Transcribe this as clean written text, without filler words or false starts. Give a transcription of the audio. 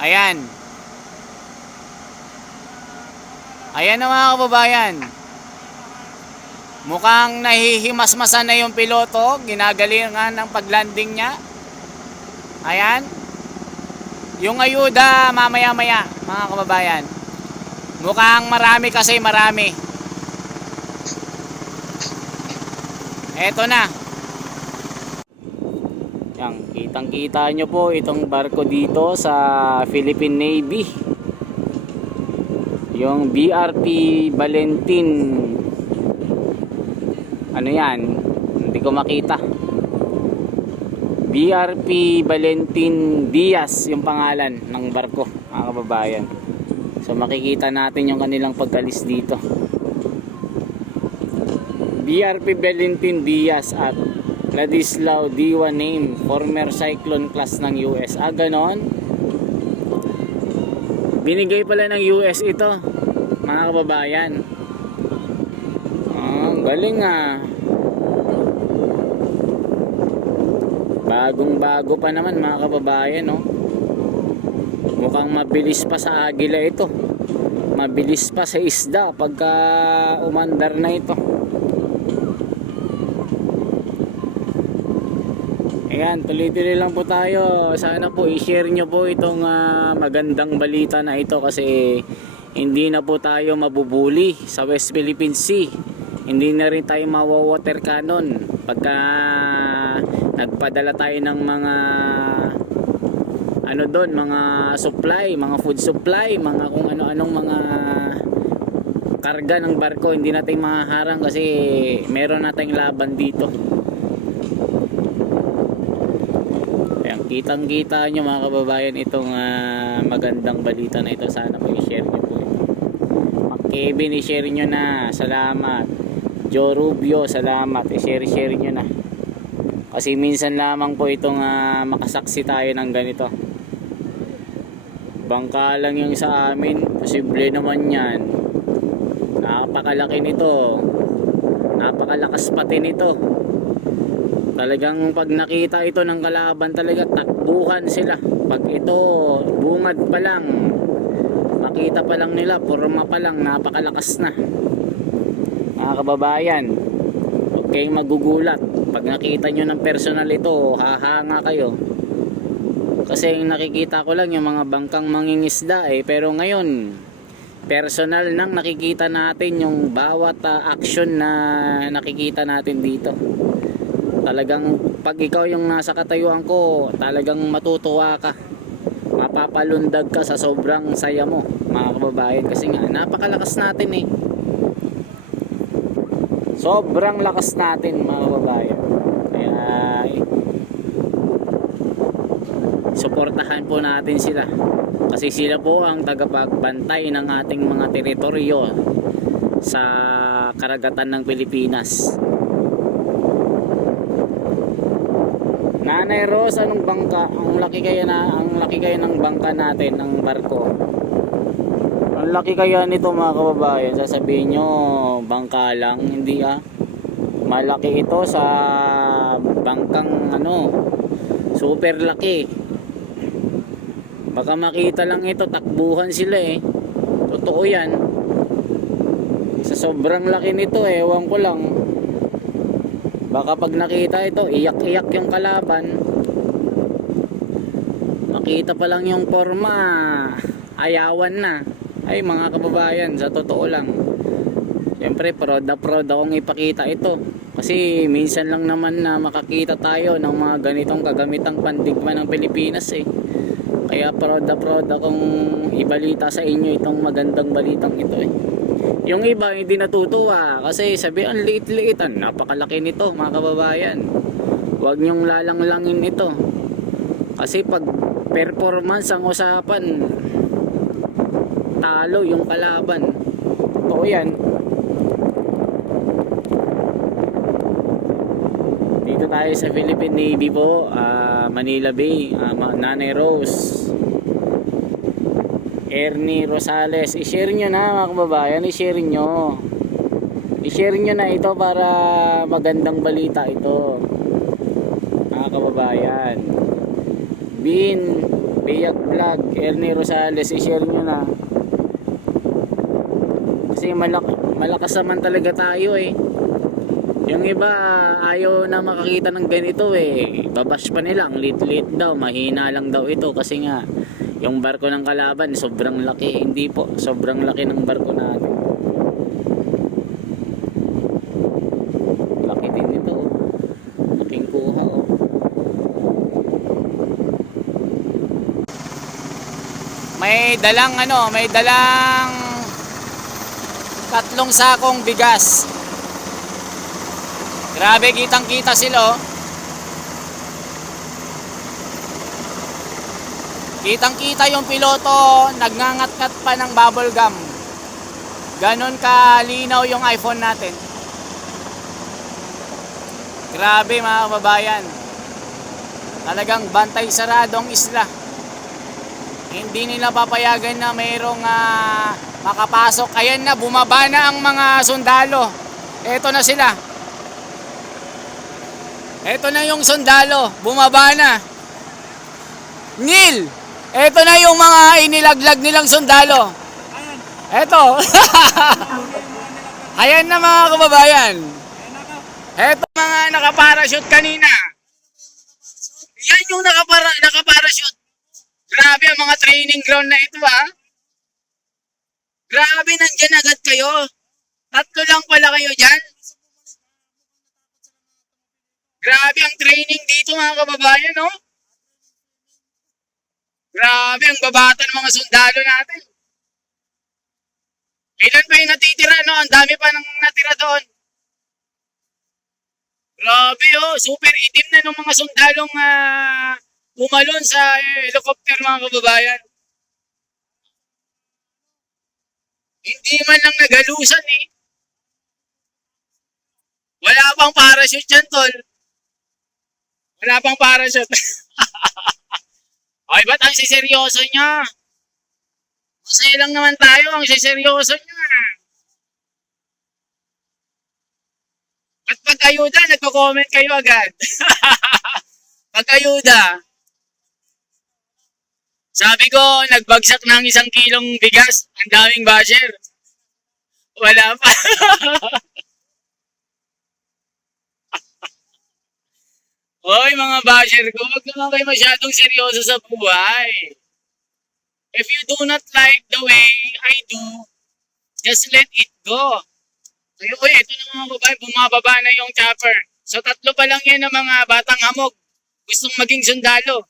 Ayan. Ayan na mga kababayan. Mukhang nahihimasmasan na yung piloto. Ginagalingan ng paglanding niya. Ayan. Yung ayuda mamaya-maya mga kababayan. Mukhang marami kasi marami. Eto na. Yan, kitang-kita nyo po itong barko dito sa Philippine Navy. Yung BRP Valentin. Ano yan? Hindi ko makita. BRP Valentin Diaz yung pangalan ng barko, mga kababayan. So makikita natin yung kanilang pagkalis dito. BRP Valentin Diaz at Ladislao Diwa name, former Cyclone class ng US. Ganon. Binigay pala ng US ito, mga kababayan. Galing Bagong bago pa naman mga kababayan, no? Mukhang mabilis pa sa agila ito. Mabilis pa sa isda pagka umandar na ito. Ayan, tuloy-tuloy lang po tayo. Sana po i-share nyo po itong magandang balita na ito kasi hindi na po tayo mabubuli sa West Philippine Sea. Hindi na rin tayo mawa-water cannon pagka nagpadala tayo ng mga mga supply, mga food supply, mga kung ano-anong mga karga ng barko. Hindi natin mahaharang kasi meron nating laban dito. Kitang-kita nyo mga kababayan itong magandang balita na ito. Sana po i-share nyo po ito. Kevin, i-share nyo na. Salamat. Joe Rubio, salamat. I-share nyo na. Kasi minsan lamang po itong makasaksi tayo ng ganito. Bangka lang yung sa amin. Posible naman yan. Napakalaki nito. Napakalakas pati nito. Talagang pag nakita ito ng kalaban talaga takbuhan sila. Pag ito bungad pa lang, makita pa lang nila, forma pa lang, napakalakas na. Mga kababayan, huwag kayong magugulat. Pag nakita nyo ng personal ito, hahanga kayo. Kasi nakikita ko lang yung mga bangkang mangingisda pero ngayon personal nang nakikita natin yung bawat action na nakikita natin dito. Talagang pag ikaw yung nasa katayuan ko, talagang matutuwa ka. Mapapalundag ka sa sobrang saya mo, mga kababayan. Kasi nga, napakalakas natin Sobrang lakas natin, mga kababayan. Kaya, suportahan po natin sila. Kasi sila po ang tagapagbantay ng ating mga teritoryo sa karagatan ng Pilipinas. Nanay Rose, anong bangka? Ang laki kaya ng bangka natin, ng barko. Ang laki kaya nito mga kababayan. Sasabihin nyo, bangka lang. Hindi malaki ito sa bangkang super laki. Baka makita lang ito, takbuhan sila Totoo yan. Sa sobrang laki nito ewan ko lang. Baka pag nakita ito, iyak-iyak yung kalaban. Makita pa lang yung forma, ayawan na. Ay mga kababayan, sa totoo lang. Siyempre, proud akong ipakita ito. Kasi minsan lang naman na makakita tayo ng mga ganitong kagamitang pandigma ng Pilipinas Kaya proud akong ibalita sa inyo itong magandang balitang ito Yung iba hindi natutuwa kasi sabi ang liit-liitan, napakalaki nito mga kababayan. Huwag nyong lalang-langin ito. Kasi pag performance ang usapan, talo yung kalaban. Totoo yan. Dito tayo sa Philippine Navy po, Manila Bay, Nanay Rose, Ernie Rosales. I-share nyo na mga kababayan, i-share nyo na ito para magandang balita ito mga kababayan. Bin Biyak Vlog, Ernie Rosales, i-share nyo na. Kasi malakas naman talaga tayo eh. Yung iba ayaw na makakita ng ganito eh. Babash pa nila, ang lit-lit daw, mahina lang daw ito kasi nga yung barko ng kalaban sobrang laki. Hindi po, sobrang laki ng barko natin. Laki din ito oh. Laking kuha oh. May dalang 3 sakong bigas. Grabe, kitang kita sila oh. Kitang kita yung piloto, nagngangat-ngat pa ng bubble gum. Ganon kalinaw yung iPhone natin. Grabe mga kababayan. Talagang bantay sarado ang isla. Hindi nila papayagan na mayroong makapasok. Ayan na, bumaba na ang mga sundalo. Eto na sila. Eto na yung sundalo, bumaba na. Neil, eto na yung mga inilaglag nilang sundalo. Eto. Ayan na mga kababayan. Eto mga nakaparachute kanina. Yan yung nakaparachute. Grabe ang mga training ground na ito ha. Grabe, nandyan agad kayo. 3 lang pala kayo dyan. Grabe ang training dito mga kababayan, no? Grabe ang babata ng mga sundalo natin. Ilan pa yung natitira, no? Ang dami pa nang natira doon. Grabe, oh. Super itim na ng mga sundalong umalon sa helicopter, mga kababayan. Hindi man lang nagalusan, eh. Wala pang parachute dyan, tol. Wala pang parachute. Ay, ba't ang siseryoso niya? Masaya lang naman tayo, ang siseryoso niya. At pag-ayuda, nagko-comment kayo agad. Pag-ayuda. Sabi ko, nagbagsak ng 1 kilong bigas. Ang daming basher. Wala pa. Hoy mga basher ko, wag naman kayo masyadong seryoso sa buhay. If you do not like the way I do, just let it go. Uy, ito na mga babae, bumababa na yung chopper. So 3 pa lang yan ng mga batang hamog. Gustong maging sundalo.